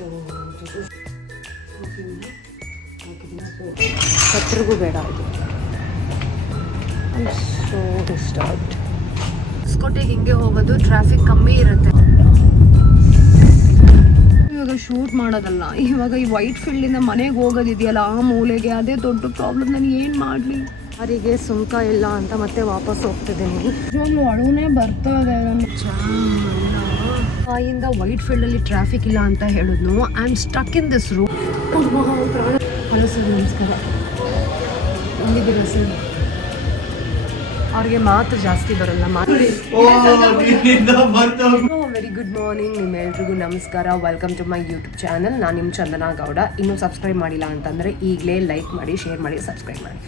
So ಹತ್ತಿರಗೂ ಬೇಡ ಇದು. So disturbed. ಹೊಸಕೋಟೆಗೆ ಹಿಂಗೆ ಹೋಗೋದು, ಟ್ರಾಫಿಕ್ ಕಮ್ಮಿ ಇರುತ್ತೆ. ಇವಾಗ ಶೂಟ್ ಮಾಡೋದಲ್ಲ, ಇವಾಗ ಈ ವೈಟ್ ಫೀಲ್ಡಿಂದ ಮನೆಗೆ ಹೋಗೋದಿದೆಯಲ್ಲ ಆ ಮೂಲೆಗೆ, ಅದೇ ದೊಡ್ಡ ಪ್ರಾಬ್ಲಮ್. ನಾನು ಏನು ಮಾಡಲಿ? ಯಾರಿಗೆ ಸುಂಕ ಇಲ್ಲ ಅಂತ ಮತ್ತೆ ವಾಪಸ್ ಹೋಗ್ತಿದ್ದೀನಿ. ಇವಾಗಲೂ ಅಳುನೇ ಬರ್ತಾ ಇದೆ. ಆಯಿಂದ ವೈಟ್ ಫೀಲ್ಡಲ್ಲಿ ಟ್ರಾಫಿಕ್ ಇಲ್ಲ ಅಂತ ಹೇಳಿದ್ನು. I am stuck in this room. Hello sir, ನಮಸ್ಕಾರ. ಹೆಂಗಿದ್ದೀರಾ ಸರ್? ಅವ್ರಿಗೆ ಮಾತು ಜಾಸ್ತಿ ಬರಲ್ಲ. ವೆರಿ ಗುಡ್ ಮಾರ್ನಿಂಗ್ ನಿಮ್ಮೆಲ್ರಿಗೂ ನಮಸ್ಕಾರ. Welcome to my YouTube channel. ನಾನು ನಿಮ್ಮ ಚಂದನಾ ಗೌಡ. ಇನ್ನೂ ಸಬ್ಸ್ಕ್ರೈಬ್ ಮಾಡಿಲ್ಲ ಅಂತಂದರೆ ಈಗಲೇ ಲೈಕ್ ಮಾಡಿ, ಶೇರ್ ಮಾಡಿ, ಸಬ್ಸ್ಕ್ರೈಬ್ ಮಾಡಿ.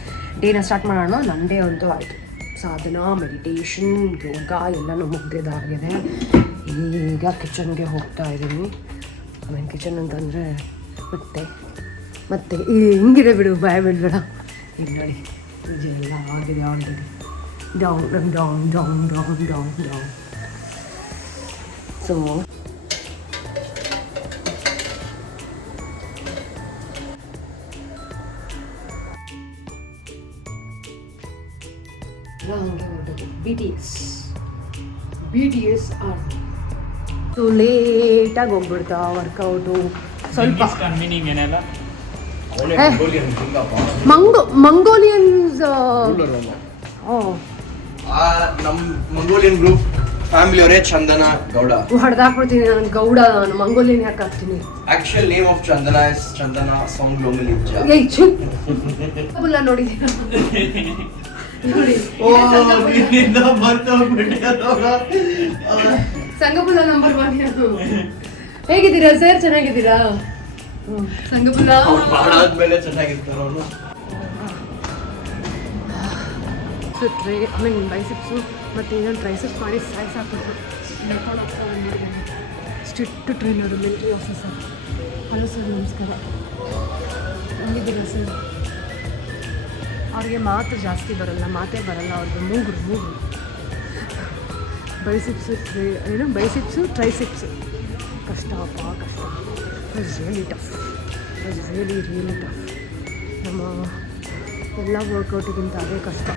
ಡೇನ ಸ್ಟಾರ್ಟ್ ಮಾಡೋಣ. ನನ್ನ ಡೇ ಅಂತೂ ಆಯಿತು. ಸಾಧನಾ, ಮೆಡಿಟೇಷನ್, ಯೋಗ ಎಲ್ಲನೂ ಮುಗ್ದಿದ್ದಾಗಿದೆ. ಈಗ ಕಿಚನ್ಗೆ ಹೋಗ್ತಾ ಇದ್ದೀನಿ. ಆಮೇಲೆ ಕಿಚನ್ ಅಂತಂದರೆ ಮತ್ತೆ ಹಿಂಗಿದೆ ಬಿಡು, ಭಯ ಬಿಡಬೇಡ. ಈಗ ನೋಡಿ ಇದೆಲ್ಲ ಆಗಿದೆ already. Down down down down down down. So ಹಂಗೆ ಹೊರಟು BTS ಸೊ ಲೇಟಾಗಿ ಹೋಗ್ಬಿಡ್ತಾ ವರ್ಕೌಟು. ಸ್ವಲ್ಪ ಮಂಗೋಲಿಯನ್ಸ್ ನಮ್ಮ ಮಂಗೋಲಿಯನ್ ಗ್ರೂಪ್ ಫ್ಯಾಮಿಲಿ ಅವರೇ ಚಂದನಾ ಗೌಡ. ಹೊಡೆದಾಕ್ಬಿಡ್ತೀನಿ ನಾನು ಗೌಡ. ನಾನು ಮಂಗೋಲಿಯನ್ ಯಾಕೆ ಹಾಕ್ತೀನಿ? Actual name of Chandana is Chandana ಸೊಂಗ್ಲೊಂಗಲಿಂಜ. ನೋಡಿದ್ದೀನಿ ನೋಡಿ. ಸಂಗಪುಲ ನಂಬರ್ 1. ಹೇಗಿದ್ದೀರಾ ಸರ್? ಚೆನ್ನಾಗಿದ್ದೀರಾ? ಸಂಗಪುಲ ಮಾಡಾದ್ಮೇಲೆ ಚೆನ್ನಾಗಿರ್ತಾರ ಅವರು. ಟ್ರೇ ಐ ಮೀನ್ ಬೈಸೆಪ್ಸು ಮತ್ತು ಇನ್ನೊಂದು ಟ್ರೈಸೆಪ್ಸ್ ಮಾಡಿ ಸೈಸ್ ಹಾಕ್ಬಿಟ್ಟು ನಡ್ಕೊಂಡು ಹೋಗ್ತಾ ಬಂದಿದ್ದೀನಿ. Strict trainer, military officer. Hello sir, ನಮಸ್ಕಾರ. ಹೆಂಗಿದ್ದೀರಾ ಸರ್? ಅವ್ರಿಗೆ ಮಾತು ಜಾಸ್ತಿ ಬರಲ್ಲ, ಮಾತೇ ಬರಲ್ಲ ಅವ್ರಿಗೆ. ಮೂಗರು ಬೈಸೆಪ್ಸು ಬೈಸೆಪ್ಸು ಟ್ರೈಸೆಪ್ಸು ಕಷ್ಟಪ್ಪ, ಕಷ್ಟ. It's really tough. It's really tough. ನಮ್ಮ ಎಲ್ಲ ವರ್ಕೌಟಿಗಿಂತ ಅದೇ ಕಷ್ಟ.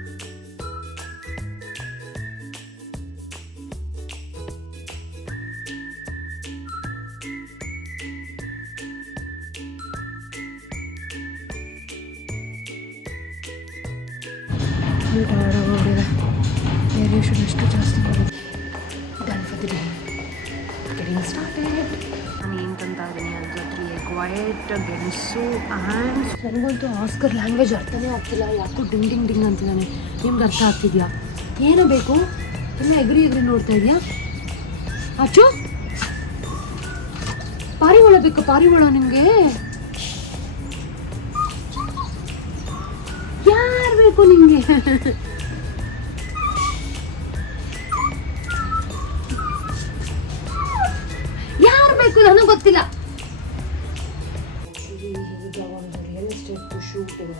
ವೇರಿಯೇಷನ್ ಎಷ್ಟು ಜಾಸ್ತಿ ಬರುತ್ತೆ. Done for the day. Getting started. ನಾನು ಏನು ತಂತಾ ಇದ್ದೀನಿ ಅಂತ ಕ್ವೈಟ್ ಗೆಣಸು ಆ್ಯಂಡ್ ನನಗಂತೂ ಆಸ್ಕರ್ ಲ್ಯಾಂಗ್ವೇಜ್ ಅರ್ಥನೇ ಆಗ್ತಿಲ್ಲ. ಯಾಕೋ ಡಿಂಗ್ ಡಿಂಗ್ ಡಿಂಗ್ ಅಂತಿದ್ದಾನೆ. ನಿಮ್ಗೆ ಅರ್ಥ ಆಗ್ತಿದೆಯಾ? ಏನೋ ಬೇಕು? ಇನ್ನೂ ಎಗ್ರಿ ನೋಡ್ತಾ ಇದೆಯಾ? ಅಚ್ಚು ಪಾರಿವಾಳ ಬೇಕು? ಪಾರಿವಾಳ ನಿಮಗೆ ಯಾರು ಬೇಕು ನಿಮಗೆ? ಯಾರು ಬೇಕು ನನಗೆ ಗೊತ್ತಿಲ್ಲ. ಈಗ ಒಂದು ರಿಯಲ್ ಎಸ್ಟೇಟ್ ಶೂಟ್ ಇದೆ,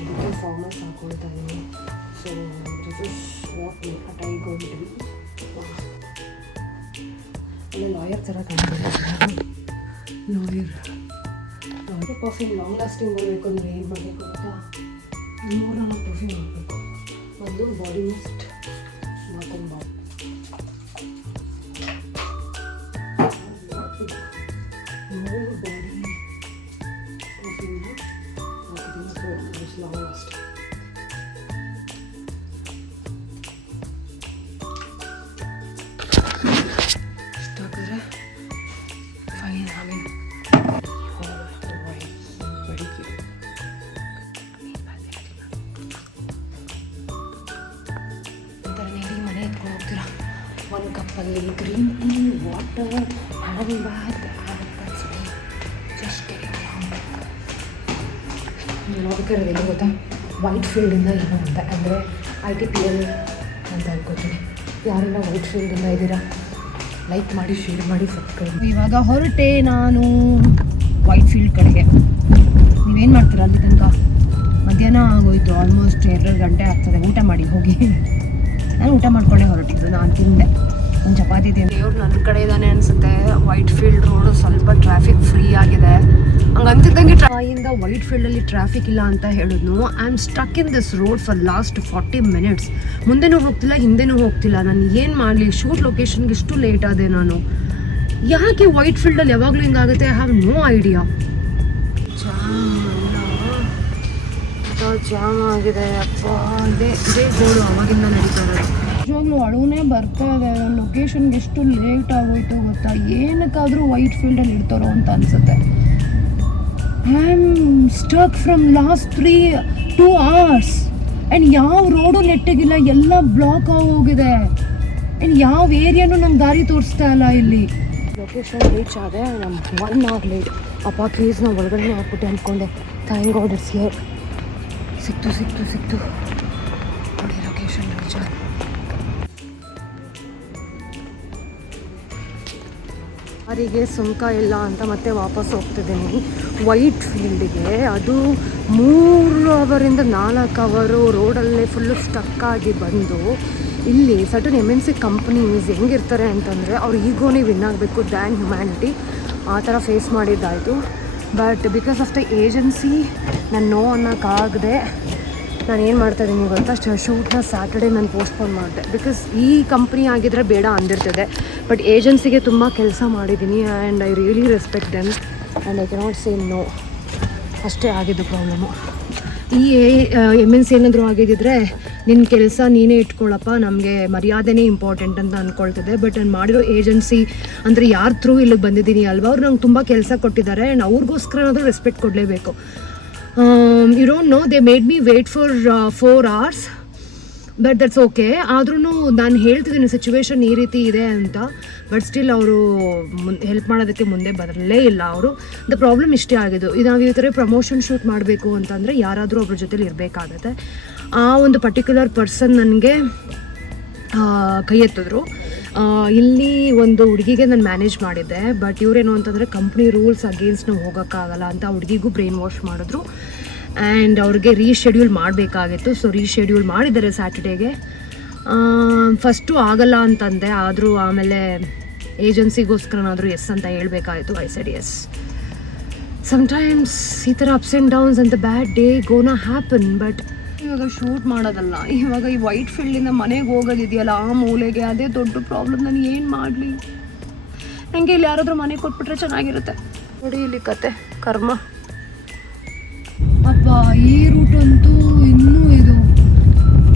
ಅದಕ್ಕೆ ಫಾರ್ಮಲ್ಸ್ ಹಾಕೊಳ್ತಾ ಇದ್ದೀನಿ. So this is what makeup I going to be. ಅಲ್ಲ ಲಾಯರ್ ಥರ ಕಾಣ್ತಿದ್ದಾರೆ. ಲಾಯರ್ ಪರ್ಫ್ಯೂಮ್ ಲಾಂಗ್ ಲಾಸ್ಟಿಂಗ್ ಬರಬೇಕು ಅಂದರೆ ಏನು ಮಾಡಬೇಕು ಗೊತ್ತಾ? 3 ಪರ್ಫ್ಯೂಮ್ ಹಾಕಬೇಕು. ಒಂದು ಬಾಡಿ ಮಿಸ್ಟ್, ಮತ್ತೊಂದು ಬಾಡಿ ಲಾಂಗ್ ಲಾಸ್ಟ್. ಇಷ್ಟಾದರೆ ಫೈನ್. ಆಮೇಲೆ ಒಂದು ಕಪ್ಪಲ್ಲಿ green tea, water, hand bag, just ನೋಡ್ಬೇಕಾದ್ರೆ ಏನು ಗೊತ್ತಾ? ವೈಟ್ ಫೀಲ್ಡಿಂದ ಏನು ಅಂತ ಅಂದರೆ ITPL ಅಂತ ಅನ್ಕೋತೀನಿ. ಯಾರೆಲ್ಲ ವೈಟ್ ಫೀಲ್ಡಿಂದ ಇದ್ದೀರಾ ಲೈಕ್ ಮಾಡಿ, ಶೇರ್ ಮಾಡಿ, ಸಬ್ಸ್ಕ್ರೈಬ್. ಇವಾಗ ಹೊರಟೆ ನಾನು ವೈಟ್ ಫೀಲ್ಡ್ ಕಡೆಗೆ. ನೀವೇನು ಮಾಡ್ತೀರಾ? ಅಲ್ಲಿ ತನಕ ಮಧ್ಯಾಹ್ನ ಆಗೋಯ್ತು. ಆಲ್ಮೋಸ್ಟ್ 2 ಗಂಟೆ ಆಗ್ತದೆ. ಊಟ ಮಾಡಿ ಹೋಗಿ. ನಾನು ಊಟ ಮಾಡ್ಕೊಂಡೆ ಹೊರಟಿದ್ದು. ನಾನು ತಿಂದೆ. ಒಂದು ಚಪಾತಿ ತಿಂದು ದೇವ್ರು ನನ್ನ ಕಡೆ ಇದ್ದಾನೆ ಅನಿಸುತ್ತೆ. ವೈಟ್ ಫೀಲ್ಡ್ ರೋಡು ಸ್ವಲ್ಪ ಟ್ರಾಫಿಕ್ ಫ್ರೀ ಆಗಿದೆ. ಹಂಗಂತಿದ್ದಂಗೆ ಇಂದ ವೈಟ್ ಫೀಲ್ಡಲ್ಲಿ ಟ್ರಾಫಿಕ್ ಇಲ್ಲ ಅಂತ ಹೇಳಿದ್ನು. I am stuck in this road for last 40 minutes. ಮುಂದೆನೂ ಹೋಗ್ತಿಲ್ಲ, ಹಿಂದೆನೂ ಹೋಗ್ತಿಲ್ಲ. ನಾನು ಏನು ಮಾಡಲಿ? ಶೂಟ್ ಲೊಕೇಶನ್ಗೆ ಇಷ್ಟು ಲೇಟ್ ಆದೆ ನಾನು. ಯಾಕೆ ವೈಟ್ ಫೀಲ್ಡಲ್ಲಿ ಯಾವಾಗಲೂ ಹಿಂಗಾಗುತ್ತೆ? I have no idea. Jam ಆಗಿದೆ ಅಪ್ಪ. ಇದೇ ಗೋಳು ಅವಾಗಿಂದ ನಡೀತಾ ಇರೋದು. ನಿಜವಾಗ್ಲೂ ಅಳುವೇ ಬರ್ತಾ ಇದೆ. ಲೊಕೇಶನ್ಗೆ ಎಷ್ಟು ಲೇಟ್ ಆಗೋಯ್ತು ಗೊತ್ತಾ? ಏನಕ್ಕಾದರೂ ವೈಟ್ ಫೀಲ್ಡಲ್ಲಿ ಇಡ್ತಾರೋ ಅಂತ ಅನಿಸುತ್ತೆ. I am stuck from last 2 hours and ಯಾವ ರೋಡು ನೆಟ್ಟಿಗಿಲ್ಲ, ಎಲ್ಲ ಬ್ಲಾಕ್ ಆಗೋಗಿದೆ. ಆ್ಯಂಡ್ ಯಾವ ಏರಿಯಾನು ನಂಗೆ ದಾರಿ ತೋರಿಸ್ತಾ ಇಲ್ಲ ಇಲ್ಲಿ. ಲೊಕೇಶನ್ ರೀಚ್ ಆದೆ. ನಮ್ಮ 1 hour ಲೇಟ್. ಅಪ್ಪ ಪ್ಲೀಸ್ ನಾವು ಒಳಗಡೆ ಹಾಕ್ಬಿಟ್ಟೆ ಅಂದ್ಕೊಂಡೆ. Thank god it's here. ಸಿಕ್ತು ನೋಡಿ ಲೊಕೇಶನ್ ರೀಚ್ ಆದ. ಅವರಿಗೆ ಸುಂಕ ಇಲ್ಲ ಅಂತ ಮತ್ತೆ ವಾಪಸ್ ಹೋಗ್ತಿದ್ದೀನಿ ವೈಟ್ ಫೀಲ್ಡಿಗೆ. ಅದು 3 ಅವರಿಂದ 4 ಅವರು ರೋಡಲ್ಲೇ ಫುಲ್ಲು ಸ್ಟಕ್ಕಾಗಿ ಬಂದು ಇಲ್ಲಿ ಸರ್ಟನ್ MNC ಕಂಪ್ನೀಸ್ ಹೆಂಗಿರ್ತಾರೆ ಅಂತಂದರೆ ಅವ್ರ ಈಗೋನೇ ವಿನ್ ಆಗಬೇಕು ದ್ಯಾನ್ ಹ್ಯುಮ್ಯಾನಿಟಿ. ಆ ಥರ ಫೇಸ್ ಮಾಡಿದ್ದಾಯಿತು. But because of the agency ನಾನು ನೋ ಅನ್ನೋಕ್ಕಾಗದೆ ನಾನು ಏನು ಮಾಡ್ತಾಯಿದ್ದೀನಿ ಗೊತ್ತಾ? ಶೂಟ್ನ ಸ್ಯಾಟರ್ಡೇ ನಾನು ಪೋಸ್ಟ್ಪೋನ್ ಮಾಡಿದೆ. ಬಿಕಾಸ್ ಈ ಕಂಪ್ನಿ ಆಗಿದ್ದರೆ ಬೇಡ ಅಂದಿರ್ತದೆ. ಬಟ್ ಏಜೆನ್ಸಿಗೆ ತುಂಬ ಕೆಲಸ ಮಾಡಿದ್ದೀನಿ and I really respect them and I cannot say no. ಅಷ್ಟೇ ಆಗಿದ್ದು ಪ್ರಾಬ್ಲಮ್ಮು. ಈ MNC ಏನಾದರೂ ಆಗಿದ್ದಿದ್ರೆ ನಿನ್ನ ಕೆಲಸ ನೀನೇ ಇಟ್ಕೊಳ್ಳಪ್ಪ, ನಮಗೆ ಮರ್ಯಾದೆನೇ ಇಂಪಾರ್ಟೆಂಟ್ ಅಂತ ಅಂದ್ಕೊಳ್ತಿದ್ದೆ. ಬಟ್ ನಾನು ಮಾಡಿರೋ ಏಜೆನ್ಸಿ ಅಂದರೆ ಯಾರ ಥ್ರೂ ಇಲ್ಲಿಗೆ ಬಂದಿದ್ದೀನಿ ಅಲ್ವಾ, ಅವ್ರು ನಂಗೆ ತುಂಬ ಕೆಲಸ ಕೊಟ್ಟಿದ್ದಾರೆ ಆ್ಯಂಡ್ ಅವ್ರಿಗೋಸ್ಕರನಾದರೂ ರೆಸ್ಪೆಕ್ಟ್ ಕೊಡಲೇಬೇಕು. You don't know, they made me wait for 4 hours, but that's okay. ಆದ್ರೂ ನಾನು ಹೇಳ್ತಿದ್ದೀನಿ ಸಿಚುವೇಶನ್ ಈ ರೀತಿ ಇದೆ ಅಂತ. ಬಟ್ ಸ್ಟಿಲ್ ಅವರು ಹೆಲ್ಪ್ ಮಾಡೋದಕ್ಕೆ ಮುಂದೆ ಬರಲೇ ಇಲ್ಲ ಅವರು. ದ ಪ್ರಾಬ್ಲಮ್ ಇಷ್ಟೇ ಆಗಿದ್ದು. ಇದು ನಾವು ಈ ಥರ ಪ್ರಮೋಷನ್ ಶೂಟ್ ಮಾಡಬೇಕು ಅಂತಂದರೆ ಯಾರಾದರೂ ಒಬ್ಬರ ಜೊತೆಲಿ ಇರಬೇಕಾಗತ್ತೆ. ಆ ಒಂದು ಪರ್ಟಿಕ್ಯುಲರ್ ಪರ್ಸನ್ ನನಗೆ ಕೈ ಎತ್ತಿದ್ರು. ಇಲ್ಲಿ ಒಂದು ಹುಡುಗಿಗೆ ನಾನು ಮ್ಯಾನೇಜ್ ಮಾಡಿದ್ದೆ. ಬಟ್ ಇವರೇನು ಅಂತಂದರೆ ಕಂಪ್ನಿ ರೂಲ್ಸ್ ಅಗೇನ್ಸ್ಟ್ ನಾವು ಹೋಗೋಕ್ಕಾಗಲ್ಲ ಅಂತ ಹುಡುಗಿಗೂ ಬ್ರೈನ್ ವಾಶ್ ಮಾಡಿದ್ರು ಆ್ಯಂಡ್ ಅವ್ರಿಗೆ ರೀಶೆಡ್ಯೂಲ್ ಮಾಡಬೇಕಾಗಿತ್ತು. ಸೊ ರೀಶೆಡ್ಯೂಲ್ ಮಾಡಿದ್ದಾರೆ ಸ್ಯಾಟರ್ಡೇಗೆ. ಫಸ್ಟು ಆಗಲ್ಲ ಅಂತಂದೆ, ಆದರೂ ಆಮೇಲೆ ಏಜೆನ್ಸಿಗೋಸ್ಕರನಾದರೂ ಎಸ್ ಅಂತ ಹೇಳ್ಬೇಕಾಯಿತು. I said yes. ಸಮ್ಟೈಮ್ಸ್ ಈ ಥರ ಅಪ್ಸ್ ಆ್ಯಂಡ್ ಡೌನ್ಸ್ ಅಂತ bad day gonna happen. But ಇವಾಗ ಶೂಟ್ ಮಾಡೋದಲ್ಲ, ಇವಾಗ ಈ ವೈಟ್ ಫೀಲ್ಡಿಂದ ಮನೆಗೆ ಹೋಗೋದಿದೆಯಲ್ಲ ಆ ಮೂಲೆಗೆ, ಅದೇ ದೊಡ್ಡ ಪ್ರಾಬ್ಲಮ್. ನಾನು ಏನು ಮಾಡಲಿ? ನನಗೆ ಇಲ್ಲಿ ಯಾರಾದರೂ ಮನೆ ಕೊಟ್ಬಿಟ್ರೆ ಚೆನ್ನಾಗಿರುತ್ತೆ. ನೋಡಿ ಇಲ್ಲಿ ಕತೆ ಕರ್ಮ. ಅಪ್ಪ ಈ ರೂಟ್ ಅಂತೂ ಇನ್ನೂ ಇದು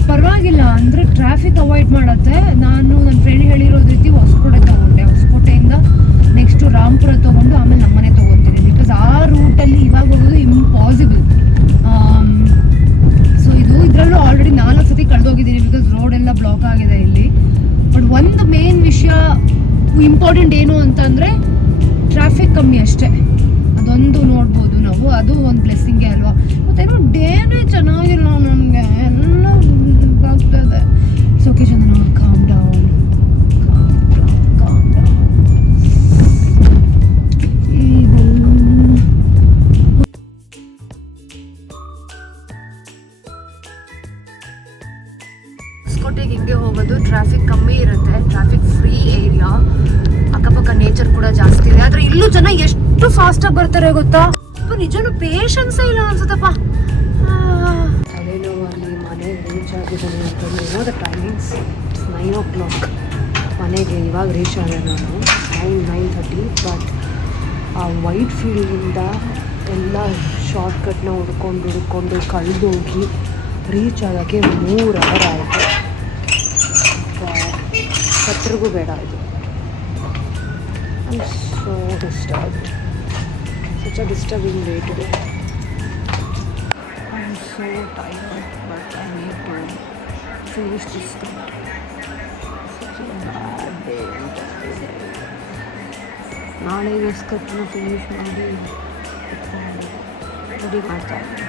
ಪರವಾಗಿಲ್ಲ ಅಂದರೆ ಟ್ರಾಫಿಕ್ ಅವಾಯ್ಡ್ ಮಾಡುತ್ತೆ. ನಾನು ನನ್ನ ಫ್ರೆಂಡ್ ಹೇಳಿರೋದು ರೀತಿ ಹೊಸಕೋಟೆ ತೊಗೊಂಡೆ. ಹೊಸಕೋಟೆಯಿಂದ ನೆಕ್ಸ್ಟು ರಾಮಪುರ ತೊಗೊಂಡು ಆಮೇಲೆ ನಮ್ಮನೆ ತೊಗೊತೀನಿ. ಬಿಕಾಸ್ ಆ ರೂಟಲ್ಲಿ ಇವಾಗ ಹೋಗೋದು ಇಂಪಾಸಿಬಲ್. ಸೊ ಇದರಲ್ಲೂ ಆಲ್ರೆಡಿ 4 ಸತಿ ಕಳೆದೋಗಿದ್ದೀನಿ ಬಿಕಾಸ್ ರೋಡೆಲ್ಲ ಬ್ಲಾಕ್ ಆಗಿದೆ ಇಲ್ಲಿ. ಬಟ್ ಒಂದು ಮೇನ್ ವಿಷಯ ಇಂಪಾರ್ಟೆಂಟ್ ಏನು ಅಂತಂದರೆ ಟ್ರಾಫಿಕ್ ಕಮ್ಮಿ ಅಷ್ಟೇ. ಅದೊಂದು ನೋಡ್ಬೋದು ನಾವು. ಅದು ಒಂದು ಬ್ಲೆಸ್ಸಿಂಗೇ ಅಲ್ವಾ. ಮತ್ತೇನೋ ಡೇನೇ ಚೆನ್ನಾಗಿಲ್ಲ ನನಗೆ, ಎಲ್ಲ ಆಗ್ತದೆ. It's okay Chandana, calm down. ಹೊಸಕೋಟೆಗೆ ಹಿಂಗೆ ಹೋಗೋದು ಟ್ರಾಫಿಕ್ ಕಮ್ಮಿ ಇರುತ್ತೆ, ಟ್ರಾಫಿಕ್ ಫ್ರೀ ಏರಿಯಾ, ಅಕ್ಕಪಕ್ಕ ನೇಚರ್ ಕೂಡ ಜಾಸ್ತಿ ಇದೆ. ಆದರೆ ಇಲ್ಲೂ ಜನ ಎಷ್ಟು ಫಾಸ್ಟಾಗಿ ಬರ್ತಾರೆ ಗೊತ್ತಾ? ನಿಜನೂ ಪೇಷನ್ಸೇ ಇಲ್ಲ ಅನ್ಸುತ್ತಪ್ಪ. ತಲೆನೋವಲ್ಲಿ ಮನೆಗೆ ರೀಚ್ ಆಗಿದ್ದೀನಿ ಅಂತಂದ್ರೆ ದ ಟೈಮಿಂಗ್ಸ್ 9 o'clock. ಮನೆಗೆ ಇವಾಗ ರೀಚ್ ಆದೆ ನಾನು 9:30. ಬಟ್ ಆ ವೈಟ್ ಫೀಲ್ಡಿಂದ ಎಲ್ಲ ಶಾರ್ಟ್ಕಟ್ನ ಹುಡ್ಕೊಂಡು ಕಳೆದೋಗಿ ರೀಚ್ ಆಗೋಕ್ಕೆ 3 hour ಆಯಿತು. ಹತ್ರಗೂ ಬೇಡ ಇದು. I am so disturbed. Such a disturbing way today. I'm so tired, but I need to finish this script. Such a bad day. ನಾಳೆಗೆ ಸ್ಕ್ರಿಪ್ಟ್ನ ಫಿನಿಶ್ ಮಾಡಿ ರೆಡಿ ಮಾಡ್ತಾ ಇದ್ದೀನಿ.